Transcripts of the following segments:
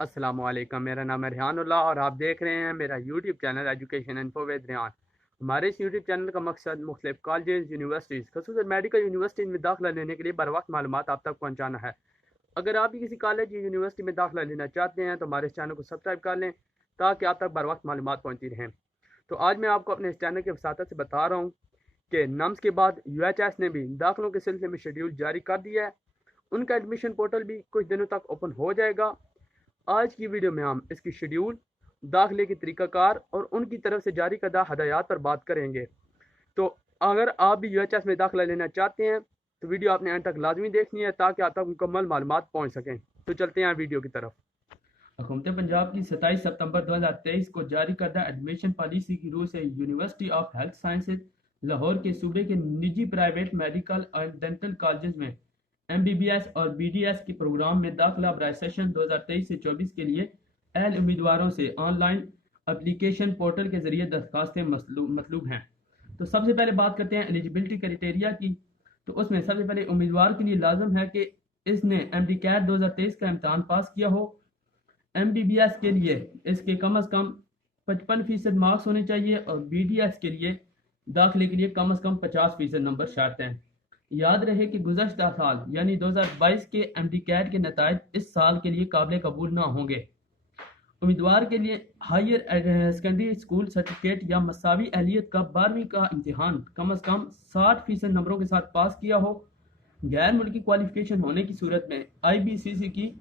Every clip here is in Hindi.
अस्सलामुअलैकुम। मेरा नाम है रेहानुल्लाह और आप देख रहे हैं मेरा YouTube channel education info with Rehan. हमारे इस यूट्यूब चैनल का मकसद मुख्तलिफ कॉलेज यूनिवर्सिटीज़ खसूसन मेडिकल यूनिवर्सिटीज़ में दाखिला लेने के लिए बर वक्त मालूमात आप तक पहुँचाना है। अगर आप भी किसी कॉलेज या यूनिवर्सिटी में दाखिला लेना चाहते हैं तो हमारे इस चैनल को सब्सक्राइब कर लें ताकि आप तक बर वक्त मालूमात पहुँचती रहें। तो आज मैं आपको अपने इस चैनल के वसातत से बता रहा हूँ कि नम्स के बाद UHS ने भी दाखिलों के सिलसिले में शेड्यूल जारी कर दिया है। उनका एडमिशन पोर्टल भी कुछ दिनों तक ओपन हो जाएगा। आज की वीडियो में हम इसकी शेड्यूल, दाखिले की तरीक़ाकार और उनकी तरफ से जारी करदा हदायत पर बात करेंगे। तो अगर आप भी UHS में दाखिला लेना चाहते हैं तो वीडियो आपने अंत तक लाजमी देखनी है ताकि आप तक मुकम्मल मालूमात पहुँच सकें। तो चलते हैं वीडियो की तरफ। हुकूमत पंजाब की 27 सितंबर 2023 को जारी करदा एडमिशन पॉलिसी की रूह से university of health sciences Lahore के सूबे के निजी प्राइवेट मेडिकल और डेंटल कॉलेज में MBBS और BDS के प्रोग्राम में दाखिला बराए सेशन 2023 से 24 के लिए अहल उम्मीदवारों से ऑनलाइन एप्लीकेशन पोर्टल के जरिए दरखास्तें मतलूब हैं। तो सबसे पहले बात करते हैं एलिजिबिलिटी क्राइटेरिया की। तो उसमें सबसे पहले उम्मीदवार के लिए लाजम है कि इसने MD-CAT 2023 का इम्तहान पास किया हो। MBBS के लिए इसके कम अज़ कम 55% मार्क्स होने चाहिए और BDS के लिए दाखिले के लिए कम अज़ कम 50% नंबर शर्त हैं। याद रहे कि गुज़श्ता साल यानी 2022 के MD-CAT के नताइज इस साल के लिए काबिल कबूल ना होंगे। उम्मीदवार के लिए हायर सेकेंडरी स्कूल सर्टिफिकेट या मसावी अहलियत का 12वीं का इम्तिहान कम अज़ कम 60% नंबरों के साथ पास किया हो। गैर मुल्की क्वालिफिकेशन होने की सूरत में IBCC की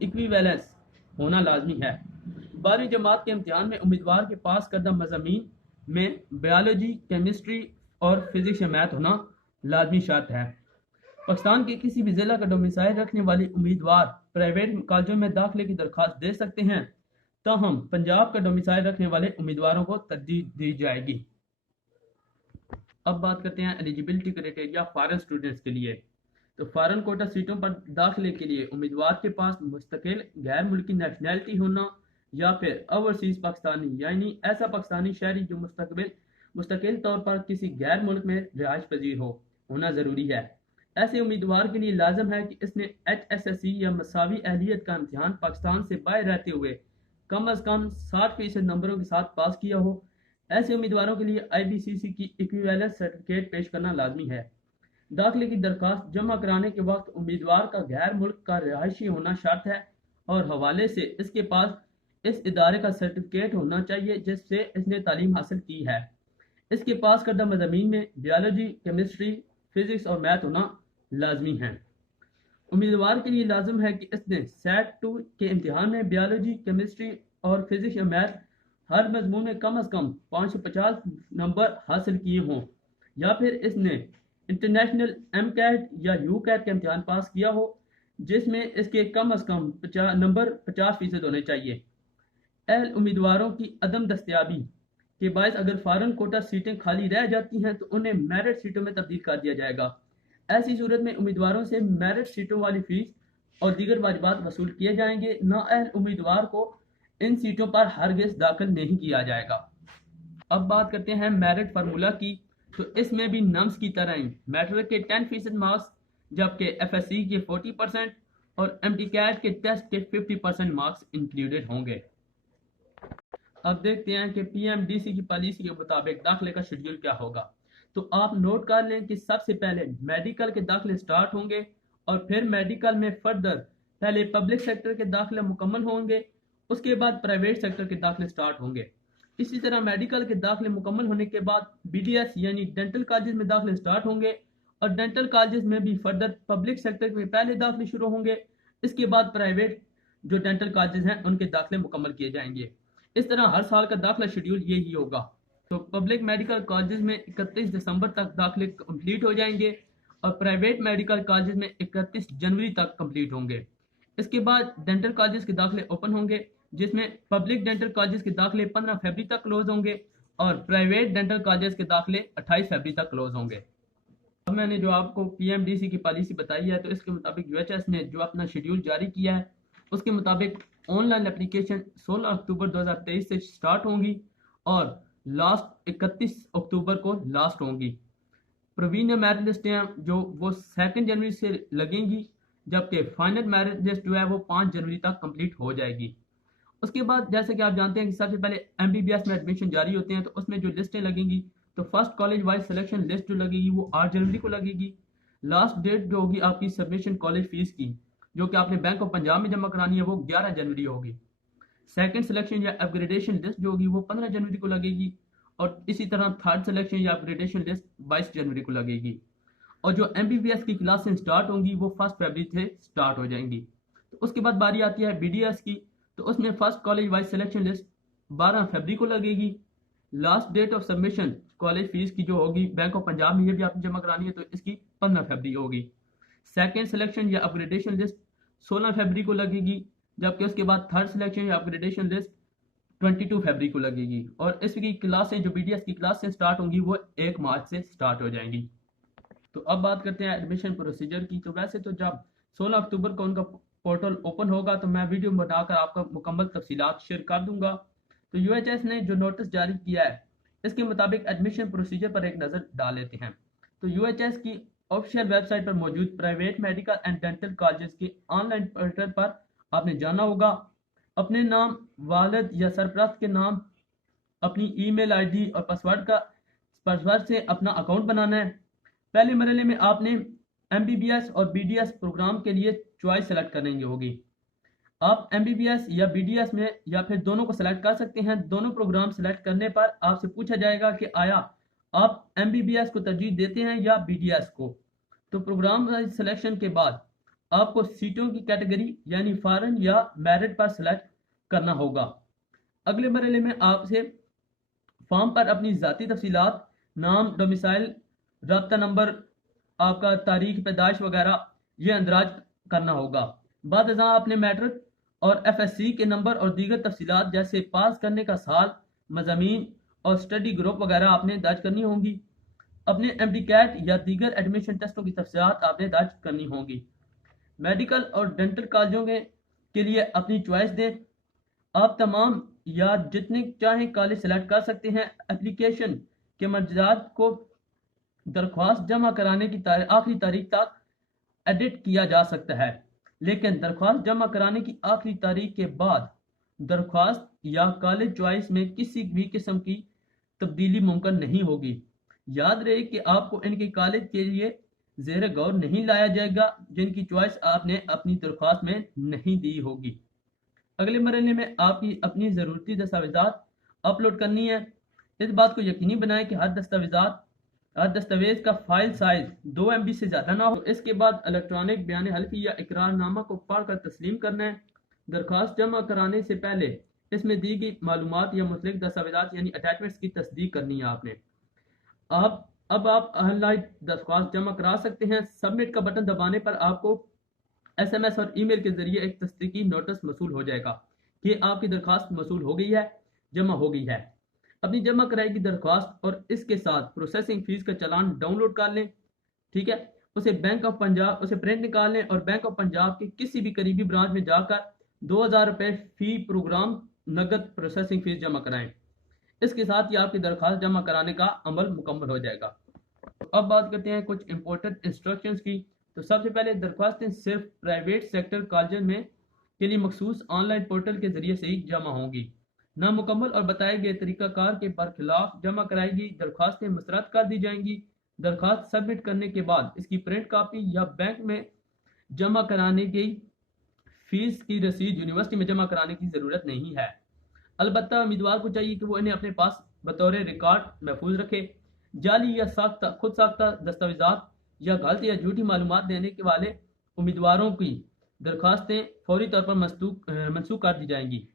इक्विवेलेंस होना लाजमी है। 12वीं जमात के इम्तिहान में उम्मीदवार के पास करदा मज़ामीन में बायोलॉजी, केमिस्ट्री और फिजिक्स या मैथ होना लाजमी शर्त है। पाकिस्तान के किसी भी जिला का डोमिसाइल रखने वाले उम्मीदवार प्राइवेट कॉलेजों में दाखिले की दरख्वास्त दे सकते हैं, ताहम पंजाब का डोमिसाइल रखने वाले उम्मीदवारों को तरजीह दी जाएगी। अब बात करते हैं एलिजिबिलिटी क्राइटेरिया फॉरेन स्टूडेंट्स के लिए। तो फॉरेन कोटा सीटों पर दाखिले के लिए उम्मीदवार के पास मुस्तकिल गैर मुल्की नेशनैलिटी होना या फिर ओवरसीज पाकिस्तानी यानी ऐसा पाकिस्तानी शहरी जो मुस्तकिल तौर पर किसी गैर मुल्क में रिहाइश पजीर होना ज़रूरी है। ऐसे उम्मीदवार के लिए लाजम है कि इसने HSSC या मसावी अहलियत का इम्तिहान पाकिस्तान से बाहर रहते हुए कम अज़ कम 60% नंबरों के साथ पास किया हो। ऐसे उम्मीदवारों के लिए IBCC की इक्विवेलेंस सर्टिफिकेट पेश करना लाजमी है। दाखिले की दरखास्त जमा कराने के वक्त उम्मीदवार का गैर मुल्क का रिहायशी होना शर्त है और हवाले से इसके पास इस इदारे का सर्टिफिकेट होना चाहिए जिससे इसने तालीम हासिल की है। इसके पास करदा मज़ामीन में बायोलॉजी, केमिस्ट्री, फिजिक्स और मैथ होना लाजमी है। उम्मीदवार के लिए लाजम है कि इसने सेट 2 के इम्तिहान में बायोलॉजी, केमिस्ट्री और फिजिक्स या मैथ हर मजमून में कम अज़ कम 550 नंबर हासिल किए हों या फिर इसने इंटरनेशनल MCAT या UCAT का इम्तिहान पास किया हो जिसमें इसके कम अज़ कम 50% होने चाहिए। अहल उम्मीदवारों की अदम दस्तयाबी के बायस अगर फॉरेन कोटा सीटें खाली रह जाती हैं तो उन्हें मेरिट सीटों में तब्दील कर दिया जाएगा। ऐसी सूरत में उम्मीदवारों से मेरिट सीटों वाली फीस और दीगर वाजिबात वसूल किए जाएंगे। नाअहल उम्मीदवार को इन सीटों पर हरगिज़ दाखिल नहीं किया जाएगा। अब बात करते हैं मेरिट फार्मूला की। तो इसमें भी नम्स की तरह ही मैट्रिक के 10% मार्क्स जबकि FSC के 40% और MD-CAT के टेस्ट के 50% मार्क्स इंक्लूडेड होंगे। अब देखते हैं कि PMDC की पॉलिसी के मुताबिक दाखिले का शेड्यूल क्या होगा। तो आप नोट कर लें कि सबसे पहले मेडिकल के दाखिले स्टार्ट होंगे और फिर मेडिकल में फर्दर पहले पब्लिक सेक्टर के दाखिले मुकम्मल होंगे, उसके बाद प्राइवेट सेक्टर के दाखिले स्टार्ट होंगे। इसी तरह मेडिकल के दाखिले मुकम्मल होने के बाद BDS यानी डेंटल कॉलेज में दाखिले स्टार्ट होंगे और डेंटल कॉलेज में भी फर्दर पब्लिक सेक्टर में पहले दाखिले शुरू होंगे, इसके बाद प्राइवेट जो डेंटल कॉलेज हैं उनके दाखिले मुकम्मल किए जाएंगे। इस तरह हर साल का दाखिला शेड्यूल यही होगा। तो पब्लिक मेडिकल कॉलेज में 31 दिसंबर तक दाखिले कंप्लीट हो जाएंगे और प्राइवेट मेडिकल कॉलेज में 31 जनवरी तक कंप्लीट होंगे। इसके बाद डेंटल कॉलेज के दाखिले ओपन होंगे जिसमें पब्लिक डेंटल कॉलेज के दाखिले 15 फरवरी तक क्लोज होंगे और प्राइवेट डेंटल कॉलेज के दाखिले 28 फरवरी तक क्लोज होंगे। अब मैंने जो आपको PMDC की पॉलिसी बताई है तो इसके मुताबिक UHS ने जो अपना शेड्यूल जारी किया है उसके मुताबिक ऑनलाइन एप्लीकेशन 16 अक्टूबर 2023 से स्टार्ट होंगी और लास्ट 31 अक्टूबर को लास्ट होंगी। प्रोविजनल मेरिट लिस्टें जो वो 2 जनवरी से लगेंगी जबकि फाइनल मेरिट लिस्ट जो है वो 5 जनवरी तक कंप्लीट हो जाएगी। उसके बाद जैसे कि आप जानते हैं कि सबसे पहले MBBS में एडमिशन जारी होते हैं, तो उसमें जो लिस्टें लगेंगी, तो first college wise selection list जो लगेगी वो 8 जनवरी को लगेगी। लास्ट डेट जो होगी आपकी सबमिशन कॉलेज फीस की, जो कि आपने बैंक ऑफ पंजाब में जमा करानी है, वो 11 जनवरी होगी। सेकंड सिलेक्शन या अपग्रेडेशन लिस्ट जो होगी वो 15 जनवरी को लगेगी, और इसी तरह थर्ड सिलेक्शन या अपग्रेडेशन लिस्ट 22 जनवरी को लगेगी। और जो MBBS की क्लासें स्टार्ट होंगी वो 1 फरवरी से स्टार्ट हो जाएंगी। तो उसके बाद बारी आती है BDS की, तो उसमें first college wise selection list 12 फरवरी को लगेगी। Last date of submission college fees की जो होगी बैंक ऑफ पंजाब में, ये भी आपने जमा करानी है, तो इसकी 15 फरवरी होगी। सेकेंड सिलेक्शन या अपग्रेडेशन लिस्ट 16 फरवरी को लगेगी, जबकि उसके बाद थर्ड सिलेक्शन या अपग्रेडेशन लिस्ट 22 फरवरी को लगेगी। और इसकी क्लासें जो BDS की क्लासें स्टार्ट होंगी वो 1 मार्च से स्टार्ट हो जाएंगी। तो अब बात करते हैं एडमिशन प्रोसीजर की। तो वैसे तो जब 16 अक्टूबर को उनका पोर्टल ओपन होगा तो मैं वीडियो बनाकर आपका मुकम्मल तफसीलात शेयर कर दूंगा। तो UHS ने जो नोटिस जारी किया है, इसके मुताबिक एडमिशन प्रोसीजर पर एक नज़र डाल लेते हैं। तो UHS की ऑफिशियल वेबसाइट पर मौजूद private medical and dental college के ऑनलाइन पोर्टल पर आपने जाना होगा। अपने नाम, वालिद या सरपरस्त के नाम, अपनी ईमेल ID और पासवर्ड से अपना अकाउंट बनाना है। पहले मरहले में आपने MBBS और BDS प्रोग्राम के लिए चॉइस सेलेक्ट करनी होगी। आप MBBS या BDS में या फिर दोनों को सेलेक्ट कर सकते हैं। दोनों प्रोग्राम सेलेक्ट करने पर आपसे पूछा जाएगा कि आया आप MBBS को तरजीह देते हैं या BDS को। तो प्रोग्राम सिलेक्शन के बाद आपको सीटों की कैटेगरी यानी फॉरेन या मेरिट पर सेलेक्ट करना होगा। अगले मरहले में आपसे फॉर्म पर अपनी ज़ाती तफसीलात, नाम, डोमिसाइल, रब्ता नंबर, आपका तारीख पैदाइश वगैरह ये अंदराज करना होगा। बाद आपने मैट्रिक और FSC के नंबर और दीगर तफसीलात जैसे पास करने का साल, मज़ामीन और स्टडी ग्रुप वगैरह आपने दर्ज करनी होंगी। अपने MD-CAT या दीगर एडमिशन टेस्टों की तफसीलात आपने दर्ज करनी होंगी। मेडिकल और डेंटल कॉलेजों के लिए अपनी चॉइस दें। आप तमाम या जितने चाहें कॉलेज सेलेक्ट कर सकते हैं। एप्लीकेशन के मर्जात को दरख्वास्त जमा कराने की आखिरी तारीख तक एडिट किया जा सकता है, लेकिन दरख्वास्त जमा कराने की आखिरी तारीख के बाद दरख्वास्त या कॉलेज चॉइस में किसी भी किस्म की तब्दीली मुमकिन नहीं होगी। याद रहे कि आपको इनके कॉलेज के लिए ज़ेर गौर नहीं लाया जाएगा जिनकी चॉइस आपने अपनी दरख्वास्त में नहीं दी होगी। अगले मरहले में आपकी अपनी ज़रूरती दस्तावेज़ात अपलोड करनी है। इस बात को यकीनी बनाएं कि हर दस्तावेज का फाइल साइज 2 MB से ज़्यादा ना हो। इसके बाद इलेक्ट्रॉनिक बयान हल्फी या इकरारनामा को पढ़कर तस्लीम करना है। दरख्वास्त जमा कराने से पहले इसमें दी गई मालूमात या मुतल्लिक दस्तावेज़ात यानी अटैचमेंट्स की तस्दीक करनी है आपने। अब आप ऑनलाइन दरख्वास्त जमा करा सकते हैं। सबमिट का बटन दबाने पर आपको SMS और ईमेल के जरिए एक तस्दीकी नोटिस मसूल हो जाएगा कि आपकी दरख्वास्त मसूल हो गई है, जमा हो गई है। अपनी जमा कराई की दरख्वास्त और इसके साथ प्रोसेसिंग फीस का चालान डाउनलोड कर लें, ठीक है। उसे प्रिंट निकाल लें और बैंक ऑफ पंजाब के किसी भी करीबी ब्रांच में जाकर 2000 रुपये फी प्रोग्राम नगद प्रोसेसिंग फीस जमा कराएं। इसके साथ ही आपकी दरख्वास्त जमा कराने का अमल मुकम्मल हो जाएगा। तो अब बात करते हैं कुछ इंपॉर्टेंट इंस्ट्रक्शंस की। तो सबसे पहले दरख्वास्तें सिर्फ प्राइवेट सेक्टर कॉलेज में के लिए मखसूस ऑनलाइन पोर्टल के जरिए से ही जमा होंगी। नामुकम्मल और बताए गए तरीकाकार के बरखिलाफ जमा कराई गई दरख्वास्तें मुस्तरद कर दी जाएंगी। दरख्वास्त सबमिट करने के बाद इसकी प्रिंट कापी या बैंक में जमा कराने की फीस की रसीद यूनिवर्सिटी में जमा कराने की ज़रूरत नहीं है। अलबत्ता उम्मीदवार को चाहिए कि वो इन्हें अपने पास बतौर रिकॉर्ड महफूज रखे। जाली या खुद साख्ता दस्तावेजात या गलत या झूठी मालूमात देने के वाले उम्मीदवारों की दरख्वास्तें फौरी तौर पर मनसूख कर दी जाएंगी।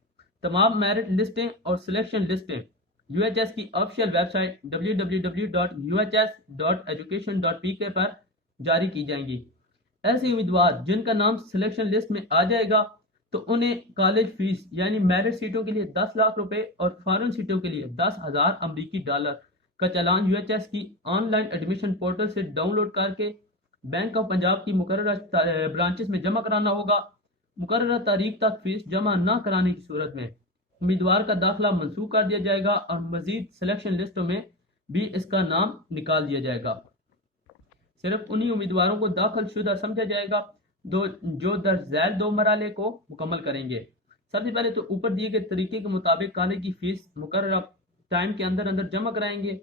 तमाम मेरिट लिस्टें और सिलेक्शन लिस्टें UHS की ऑफिशियल वेबसाइट www.uhs.education.pk पर जारी की जाएंगी। ऐसे उम्मीदवार जिनका नाम सिलेक्शन लिस्ट में आ जाएगा तो उन्हें कॉलेज फीस यानी मेरिट सीटों के लिए 10 लाख रुपए और फॉरेन सीटों के लिए 10,000 अमरीकी डॉलर का चालान UHS की ऑनलाइन एडमिशन पोर्टल से डाउनलोड करके बैंक ऑफ पंजाब की मुकर्ररा ब्रांचेस में जमा कराना होगा। मुकर्ररा तारीख तक फीस जमा न कराने की सूरत में उम्मीदवार का दाखिला मनसूख कर दिया जाएगा और मजीद सिलेक्शन लिस्टों में भी इसका नाम निकाल दिया जाएगा। सिर्फ उन्हीं उम्मीदवारों को दाखिल शुदा समझा जाएगा जो दर्ज झैल 2 मरहले को मुकम्मल करेंगे। सबसे पहले तो ऊपर दिए गए तरीके के मुताबिक कॉलेज की फीस मुकर्रर टाइम के अंदर अंदर जमा कराएंगे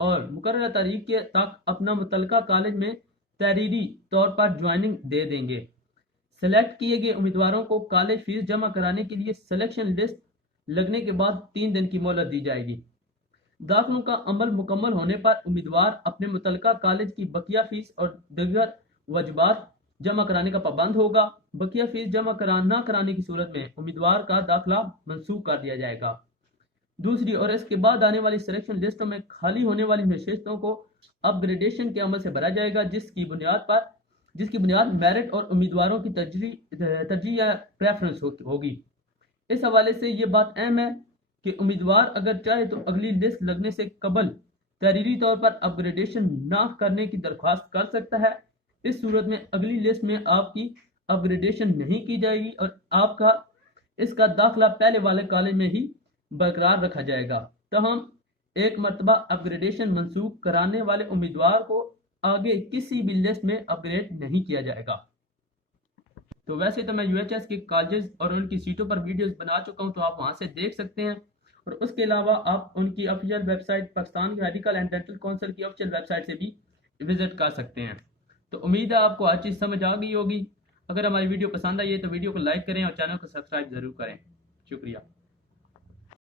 और मुकर्रर तारीख के तक अपना मुतलका कॉलेज में तहरीरी तौर पर ज्वाइनिंग दे देंगे। सेलेक्ट किए गए उम्मीदवारों को कॉलेज फीस जमा कराने के लिए सिलेक्शन लिस्ट लगने के बाद 3 दिन की मोहलत दी जाएगी। दाखिलों का अमल मुकम्मल होने पर उम्मीदवार अपने मुतलका कॉलेज की बकिया फीस और दीगर वजबात जमा कराने का पाबंद होगा। बकिया फीस जमा न कराने की सूरत में उम्मीदवार का दाखिला मनसूख कर दिया जाएगा। दूसरी और इसके बाद आने वाली सिलेक्शन लिस्टों में खाली होने वाली नशिस्तों को अपग्रेडेशन के अमल से भरा जाएगा, जिसकी बुनियाद मेरिट और उम्मीदवारों की तरजीह या प्रेफरेंस होगी। इस हवाले से ये बात अहम है कि उम्मीदवार अगर चाहे तो अगली लिस्ट लगने से कबल तहरीरी तौर पर अपग्रेडेशन ना करने की दरख्वास्त कर सकता है। इस सूरत में अगली लिस्ट में आपकी अपग्रेडेशन नहीं की जाएगी और आपका इसका दाखिला पहले वाले कॉलेज में ही बरकरार रखा जाएगा। तो हम एक मरतबा अपग्रेडेशन मंसूख कराने वाले उम्मीदवार को आगे किसी भी लिस्ट में अपग्रेड नहीं किया जाएगा। तो वैसे तो मैं यूएचएस के कॉलेजेस और उनकी सीटों पर वीडियोस बना चुका हूं, तो आप वहां से देख सकते हैं। और उसके अलावा आप उनकी official website Pakistan medical and dental council की ऑफिशियल वेबसाइट से भी विजिट कर सकते हैं। तो उम्मीद है आपको हर चीज़ समझ आ गई होगी। अगर हमारी वीडियो पसंद आई है तो वीडियो को लाइक करें और चैनल को सब्सक्राइब ज़रूर करें। शुक्रिया।